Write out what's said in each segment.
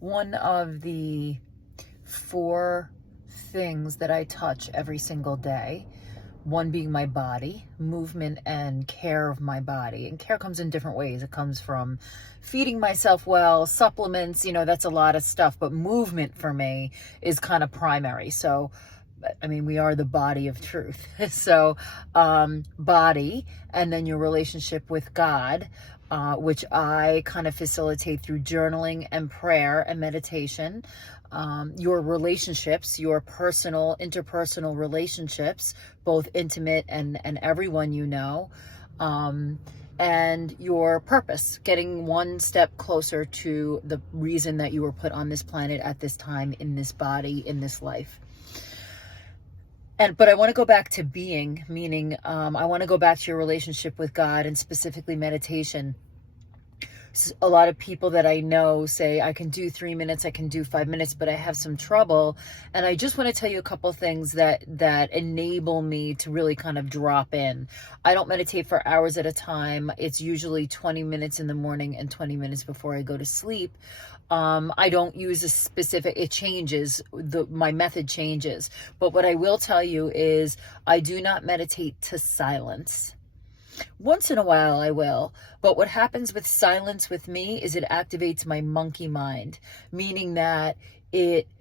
One of the 4 things that I touch every single day, one being my body, movement and care of my body. And care comes in different ways. It comes from feeding myself well, supplements, that's a lot of stuff. But movement for me is kind of primary. So, I mean, we are the body of truth. So, body, and then your relationship with God, which I kind of facilitate through journaling and prayer and meditation. Your relationships, your personal, interpersonal relationships, both intimate and everyone and your purpose, getting one step closer to the reason that you were put on this planet at this time, in this body, in this life. But I want to go back to being, meaning I want to go back to your relationship with God, and specifically meditation. A lot of people that I know say, I can do 3 minutes, I can do 5 minutes, but I have some trouble. And I just want to tell you a couple things that enable me to really kind of drop in. I don't meditate for hours at a time. It's usually 20 minutes in the morning and 20 minutes before I go to sleep. I don't use a specific, it changes, my method changes. But what I will tell you is I do not meditate to silence. Once in a while I will, but what happens with silence with me is it activates my monkey mind, meaning that the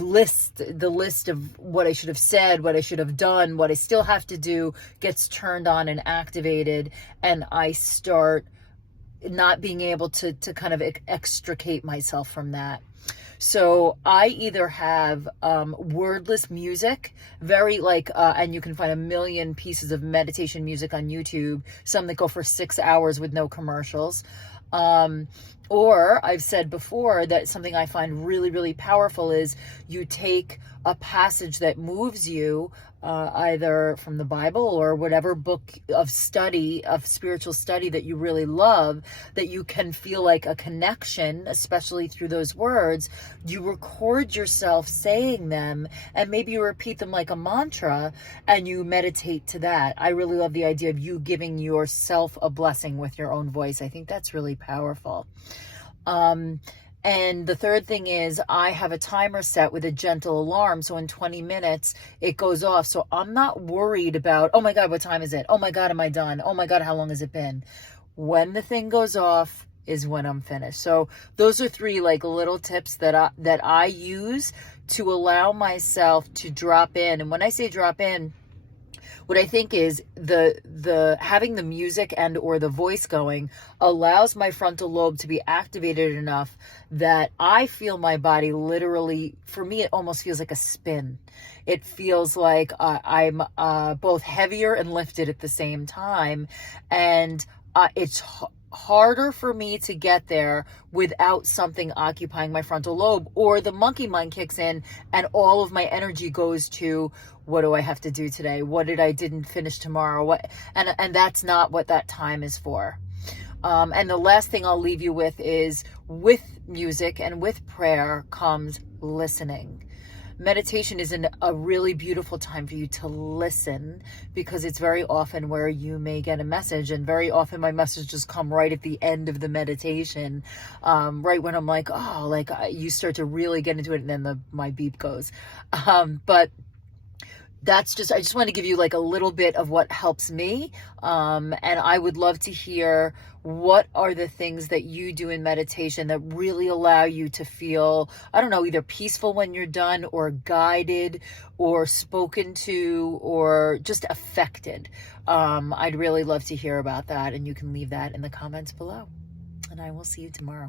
list of what I should have said, what I should have done, what I still have to do gets turned on and activated, and I start not being able to kind of extricate myself from that. So I either have wordless music, very and you can find a million pieces of meditation music on YouTube, some that go for 6 hours with no commercials. Or I've said before that something I find really, really powerful is you take a passage that moves you, either from the Bible or whatever book of study, of spiritual study that you really love, that you can feel like a connection, especially through those words. You record yourself saying them, and maybe you repeat them like a mantra, and you meditate to that. I really love the idea of you giving yourself a blessing with your own voice. I think that's really powerful. And the third thing is I have a timer set with a gentle alarm. So in 20 minutes, it goes off. So I'm not worried about, oh my God, what time is it? Oh my God, am I done? Oh my God, how long has it been? When the thing goes off is when I'm finished. So those are 3 little tips that I use to allow myself to drop in. And when I say drop in, what I think is the having the music and or the voice going allows my frontal lobe to be activated enough that I feel my body literally, for me, it almost feels like a spin. It feels like I'm both heavier and lifted at the same time. And it's harder for me to get there without something occupying my frontal lobe, or the monkey mind kicks in and all of my energy goes to, what do I have to do today? What didn't finish tomorrow? And that's not what that time is for. And the last thing I'll leave you with is, with music and with prayer comes listening. Meditation is a really beautiful time for you to listen, because it's very often where you may get a message, and very often my messages come right at the end of the meditation, right when I'm like, oh, you start to really get into it, and then my beep goes. But that's I just want to give you a little bit of what helps me. And I would love to hear, what are the things that you do in meditation that really allow you to feel, I don't know, either peaceful when you're done, or guided, or spoken to, or just affected. I'd really love to hear about that. And you can leave that in the comments below. And I will see you tomorrow.